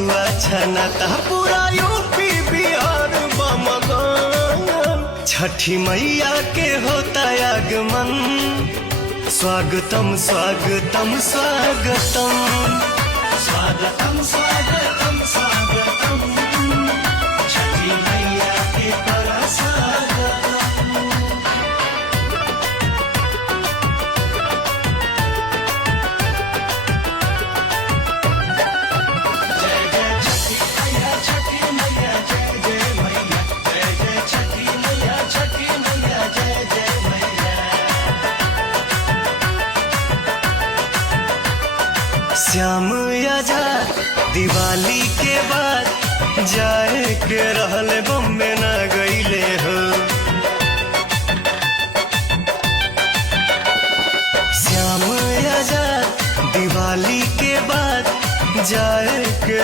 ठेकुआ छनाता पूरा यूपी बिहार बमगन। छठी मैया के होता आगमन, स्वागतम स्वागतम स्वागतम स्वागतम स्वागतम स्वागतम, छठी मैया के बड़ा स्वागतम। जय जय छठी मैया छठी मैया जय जय मैया, जय जय छठी मैया छठी मैया जय जय मैया। श्याम आजाद दिवाली के बाद जाए के रहल बम्बे न गईले हो। श्याम आजाद दिवाली के बाद जाए के